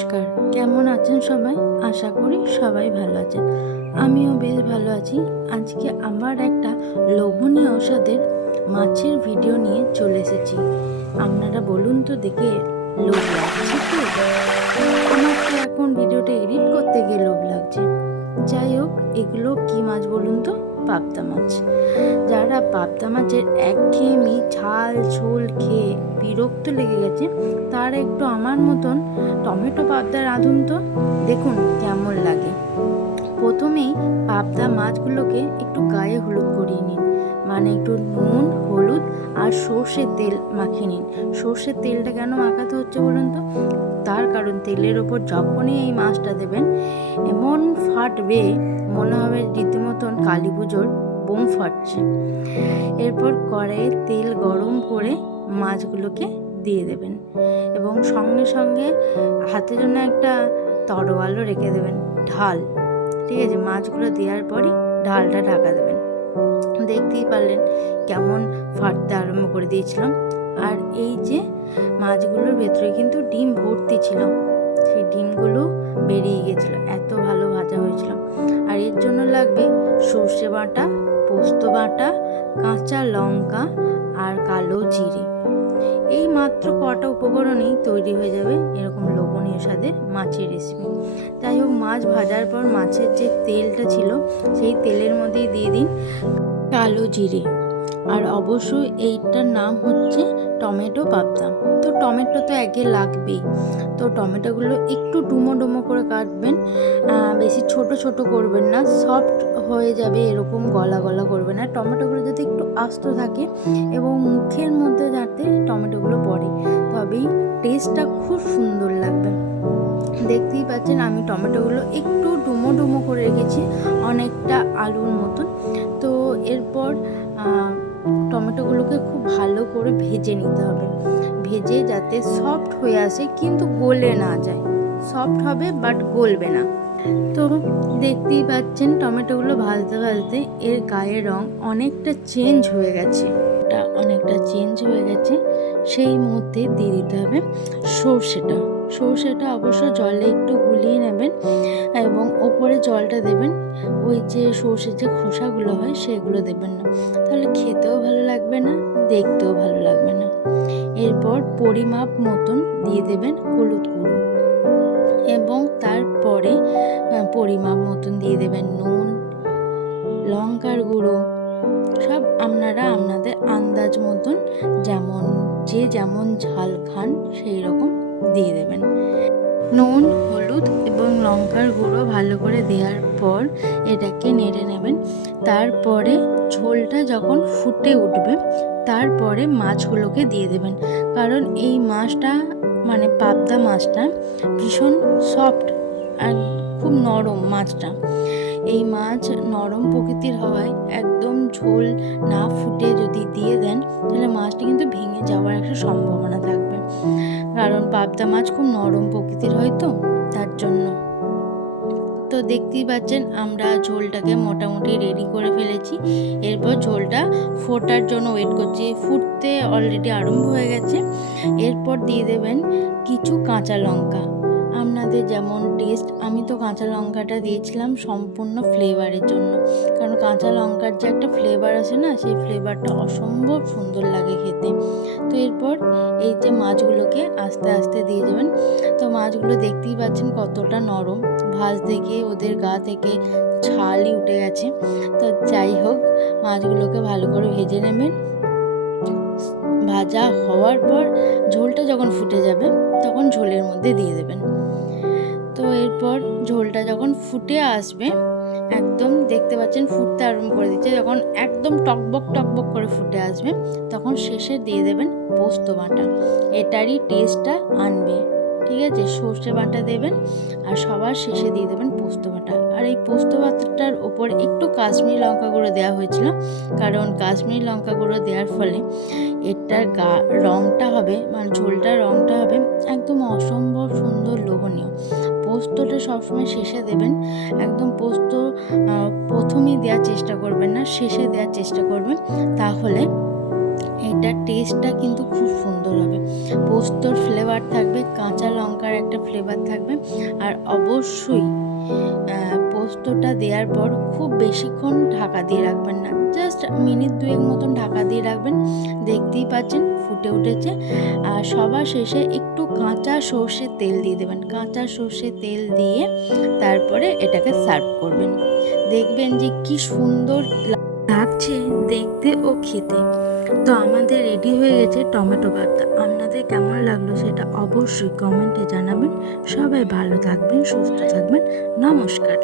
নমস্কার, কেমন আছেন সবাই? আশা করি সবাই ভালো আছেন। আমিও বেশ ভালো আছি। আজকে আবার একটা লোভনীয় স্বাদের মাছের ভিডিও নিয়ে চলে এসেছি। আপনারা বলুন তো দেখে লোভ লাগছে তো? আমার তো এখন ভিডিওটা এডিট করতে গিয়ে লোভ লাগছে। যাই হোক, এগুলো কি মাছ বলুন তো? পাবদা মাছ। যারা পাবদা মাছের একঘেয়েমি ঝাল ঝোল খেয়ে বিরক্ত লেগে গেছে, তারা একটু আমার মতন টমেটো পাবদা রাঁধুন তো, দেখুন কেমন লাগে। প্রথমেই পাবদা মাছগুলোকে একটু গায়ে হলুদ করিয়ে নিন, মানে একটু নুন হলুদ আর সর্ষের তেল মাখিয়ে নিন। সর্ষের তেলটা কেন মাখাতে হচ্ছে বলুন তো? তার কারণ তেলের ওপর যখনই এই মাছটা দেবেন, এমন ফাটবে মনে হবে রীতিমতন কালী পুজোর বোম ফাটছে। এরপর কড়াইয়ে তেল গরম করে মাছগুলোকে দিয়ে দেবেন এবং সঙ্গে সঙ্গে হাতে জন্য একটা তরোয়ালও রেখে দেবেন, ঢাল। ঠিক আছে, মাছগুলো দেওয়ার পরই ঢালটা ঢাকা দেবেন। দেখতেই পারলেন কেমন ফাটতে আরম্ভ করে দিয়েছিলাম। আর এই যে মাছগুলোর ভেতরে কিন্তু ডিম ভর্তি ছিল, সেই ডিমগুলো বেরিয়ে গেছিলো, এত ভালো ভাজা হয়েছিল। আর এর জন্য লাগবে সর্ষে বাটা, পোস্ত বাটা, কাঁচা লঙ্কা আর কালো জিরে। এই মাত্র কটা উপকরণেই তৈরি হয়ে যাবে এরকম লোভনীয় স্বাদের মাছের রেসিপি। যাই হোক, মাছ ভাজার পর মাছের যে তেলটা ছিল সেই তেলের মধ্যেই দিয়ে দিন কালো জিরে। আর অবশ্যই এইটার নাম হচ্ছে টমেটো পাবদা। তো টমেটো তো আগে লাগবেই। তো টমেটোগুলো একটু ডুমো ডুমো করে কাটবেন, বেশি ছোট ছোট করবেন না, সফট হয়ে যাবে এরকম গলা গলা করবেন না। টমেটোগুলো যাতে একটু আস্ত থাকে এবং মুখের মধ্যে যাতে টমেটোগুলো পড়ে, তবেই টেস্টটা খুব সুন্দর লাগবে। দেখতেই পাচ্ছেন আমি টমেটোগুলো একটু ডুমো ডুমো করে রেখেছি, অনেকটা আলুর মতন। তো এরপর টমেটোগুলোকে খুব ভালো করে ভেজে নিতে হবে, ভেজে যাতে সফট হয়ে আসে কিন্তু গলে না যায়। সফট হবে বাট গলবে না। তো দেখতেই পাচ্ছেন টমেটোগুলো ভাজতে ভাজতে এর গায়ের রং অনেকটা চেঞ্জ হয়ে গেছে, অনেকটা চেঞ্জ হয়ে গেছে। সেই মধ্যে দিয়ে দিতে হবে সর্ষেটা। সর্ষেটা অবশ্য জলে একটু গুলিয়ে নেবেন এবং ওপরে জলটা দেবেন। ওই যে সর্ষের যে খোসাগুলো হয় সেগুলো দেবেন না, তাহলে খেতেও ভালো লাগবে না, দেখতেও ভালো লাগবে না। এরপর পরিমাপ মতন দিয়ে দেবেন হলুদ গুঁড়ো এবং তারপরে পরিমাপ মতন দিয়ে দেবেন নুন, লঙ্কার গুঁড়ো। সব আপনারা আপনাদের আন্দাজ মতন যেমন ঝাল খান সেই রকম দিয়ে দেবেন। নুন হলুদ এবং লঙ্কার গুঁড়ো ভালো করে দেওয়ার পর এটাকে নেড়ে নেবেন। তারপরে ঝোলটা যখন ফুটে উঠবে তারপরে মাছগুলোকে দিয়ে দেবেন। কারণ এই মাছটা মানে পাবদা মাছটা ভীষণ সফট আর খুব নরম মাছটা। এই মাছ নরম প্রকৃতির হওয়ায় একদম ঝোল না ফুটে যদি দিয়ে দেন তাহলে মাছটা কিন্তু ভেঙে যাওয়ার একটা সম্ভাবনা থাকবে, কারণ পাবদা মাছ খুব নরম প্রকৃতির হয় তো, তার জন্য। তো দেখতেই পাচ্ছেন আমরা ঝোলটাকে মোটামুটি রেডি করে ফেলেছি। এরপর ঝোলটা ফোটার জন্য ওয়েট করছি, ফুটতে অলরেডি আরম্ভ হয়ে গেছে। এরপর দিয়ে দেবেন কিছু কাঁচা লঙ্কা, আপনাদের যেমন টেস্ট। আমি তো কাঁচা লঙ্কাটা দিয়েছিলাম সম্পূর্ণ ফ্লেভারের জন্য, কারণ কাঁচা লঙ্কার যে একটা ফ্লেভার আছে না, সেই ফ্লেভারটা অসম্ভব সুন্দর লাগে খেতে। তো এরপর এই যে মাছগুলোকে আস্তে আস্তে দিয়ে দেবেন। তো মাছগুলো দেখতেই পাচ্ছেন কতটা নরম, ভাজতে গিয়ে ওদের গা থেকে ছালই উঠে গেছে। তো যাই হোক, মাছগুলোকে ভালো করে ভেজে নেবেন। ভাজা হওয়ার পর ঝোলটা যখন ফুটে যাবে তখন ঝোলের মধ্যে দিয়ে দেবেন। তো এরপর ঝোলটা যখন ফুটে আসবে, একদম দেখতে পাচ্ছেন ফুটতে আরম্ভ করে দিচ্ছে, যখন একদম টকবক টকবক করে ফুটে আসবে তখন শেষে দিয়ে দেবেন পোস্ত বাটা। এটারই টেস্টটা আনবে। ঠিক আছে, সর্ষে বাটা দেবেন আর সবার শেষে দিয়ে দেবেন পোস্ত বাটা। আর এই পোস্ত বাটাটার ওপর একটু কাশ্মীরি লঙ্কা গুঁড়ো দেওয়া হয়েছিল, কারণ কাশ্মীরি লঙ্কা গুঁড়ো দেওয়ার ফলে এটার রঙটা হবে, মানে ঝোলটার রঙটা হবে একদম অসম্ভব সুন্দর লোভনীয়। পোস্তটা সবসময় শেষে দেবেন, একদম পোস্ত প্রথমেই দেওয়ার চেষ্টা করবেন না, শেষে দেওয়ার চেষ্টা করবেন, তাহলে এটার টেস্টটা কিন্তু খুব সুন্দর হবে। পোস্তর ফ্লেভার থাকবে, কাঁচা লঙ্কার একটা ফ্লেভার থাকবে, আর অবশ্যই পোস্তটা দেওয়ার পর খুব বেশিক্ষণ ঢাকা দিয়ে রাখবেন না, জাস্ট মিনিট 2 মতন ঢাকা দিয়ে রাখবেন। দেখতেই পাচ্ছেন ফুটে উঠেছে। আর সবার শেষে একটু কাঁচা সর্ষের তেল দিয়ে দেবেন। কাঁচা সর্ষের তেল দিয়ে তারপরে এটাকে সার্ভ করবেন। দেখবেন যে কি সুন্দর লাগছে দেখতে ও খেতে। তো আমাদের রেডি হয়ে গেছে টমেটো ভর্তা। আপনাদের কেমন লাগলো সেটা অবশ্যই কমেন্টে জানাবেন। সবাই ভালো থাকবেন, সুস্থ থাকবেন। নমস্কার।